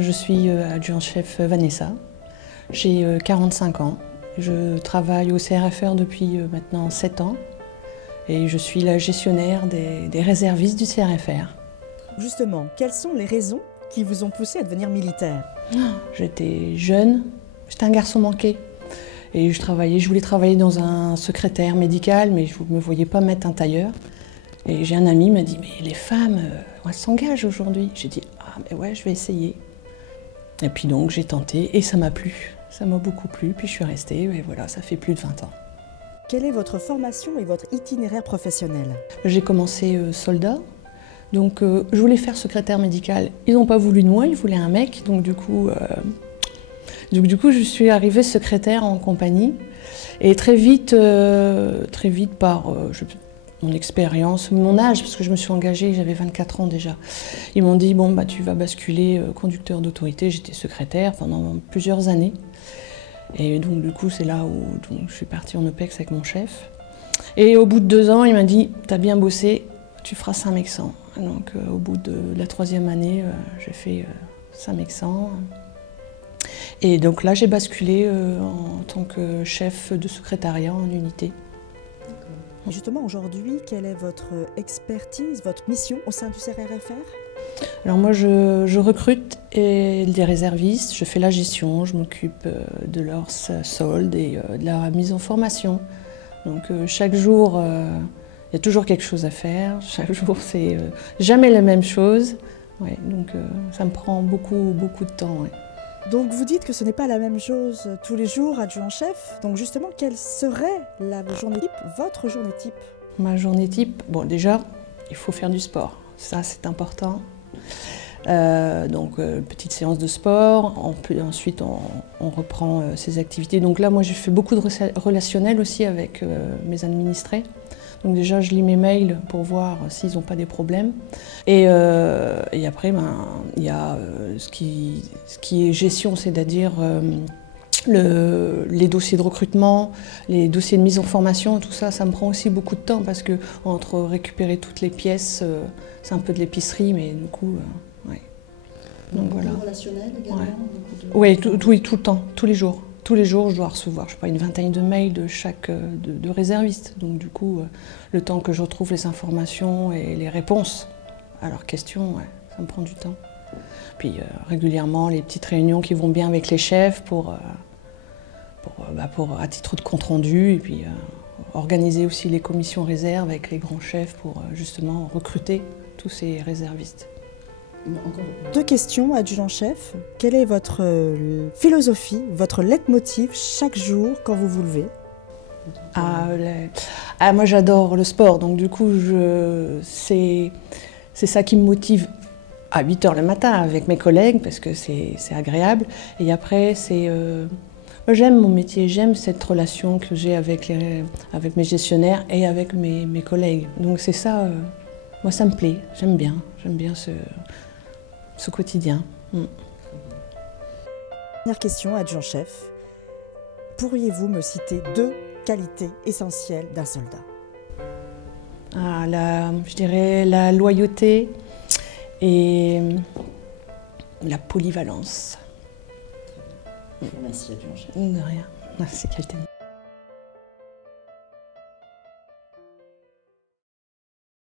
Je suis adjointe-chef Vanessa, j'ai 45 ans. Je travaille au CRFR depuis maintenant 7 ans et je suis la gestionnaire des réservistes du CRFR. Justement, quelles sont les raisons qui vous ont poussé à devenir militaire? J'étais jeune, j'étais un garçon manqué et je voulais travailler dans un secrétaire médical mais je ne me voyais pas mettre un tailleur. Et j'ai un ami qui m'a dit « mais les femmes, elles s'engagent aujourd'hui ». J'ai dit « ah mais ouais, je vais essayer ». Et puis donc j'ai tenté et ça m'a plu, ça m'a beaucoup plu, puis je suis restée et voilà, ça fait plus de 20 ans. Quelle est votre formation et votre itinéraire professionnel? J'ai commencé soldat, donc je voulais faire secrétaire médical. Ils n'ont pas voulu de moi, ils voulaient un mec, donc du coup je suis arrivée secrétaire en compagnie. Et très vite par mon expérience, mon âge, parce que je me suis engagée, j'avais 24 ans déjà. Ils m'ont dit, bon, bah, tu vas basculer conducteur d'autorité. J'étais secrétaire pendant plusieurs années. Et donc, du coup, c'est là où je suis partie en OPEX avec mon chef. Et au bout de 2 ans, il m'a dit, t'as bien bossé, tu feras Saint-Mexan. Donc, au bout de la 3e année, j'ai fait Saint-Mexan. Et donc là, j'ai basculé en tant que chef de secrétariat en unité. Justement, aujourd'hui, quelle est votre expertise, votre mission au sein du CRFR? Alors moi, je recrute des réservistes, je fais la gestion, je m'occupe de leur solde et de la mise en formation. Donc chaque jour, il y a toujours quelque chose à faire, chaque jour, c'est jamais la même chose. Ouais, donc ça me prend beaucoup de temps. Ouais. Donc vous dites que ce n'est pas la même chose tous les jours, adjoint-chef. Donc justement, quelle serait la journée type, votre journée type? Ma journée type, bon déjà, il faut faire du sport. Ça, c'est important. Donc petite séance de sport. Ensuite, on reprend ses activités. Donc là, moi, j'ai fait beaucoup de relationnel aussi avec mes administrés. Donc déjà, je lis mes mails pour voir s'ils n'ont pas des problèmes. Et après, ben, il y a ce qui est gestion, c'est-à-dire les dossiers de recrutement, les dossiers de mise en formation, tout ça, ça me prend aussi beaucoup de temps parce que entre récupérer toutes les pièces, c'est un peu de l'épicerie, mais du coup, ouais. Donc beaucoup voilà. de relationnel également, ouais. Beaucoup de... Oui, tout le temps, tous les jours. Tous les jours, je dois recevoir, je sais pas, une vingtaine de mails de chaque de réservistes. Donc du coup, le temps que je retrouve les informations et les réponses à leurs questions, ouais, ça me prend du temps. Puis régulièrement, les petites réunions qui vont bien avec les chefs pour à titre de compte-rendu, et puis organiser aussi les commissions réserves avec les grands chefs pour justement recruter tous ces réservistes. Encore 2 questions, adjudant-chef. Quelle est votre philosophie, votre leitmotiv chaque jour quand vous vous levez? Moi j'adore le sport, donc du coup c'est ça qui me motive à 8 h le matin avec mes collègues parce que c'est agréable. Et après j'aime mon métier, j'aime cette relation que j'ai avec mes gestionnaires et avec mes collègues. Donc c'est ça, moi ça me plaît, j'aime bien ce quotidien. Dernière question, adjoint-chef. Pourriez-vous me citer 2 qualités essentielles d'un soldat? Je dirais la loyauté et la polyvalence. Merci, adjoint-chef. De rien. Merci, Catherine.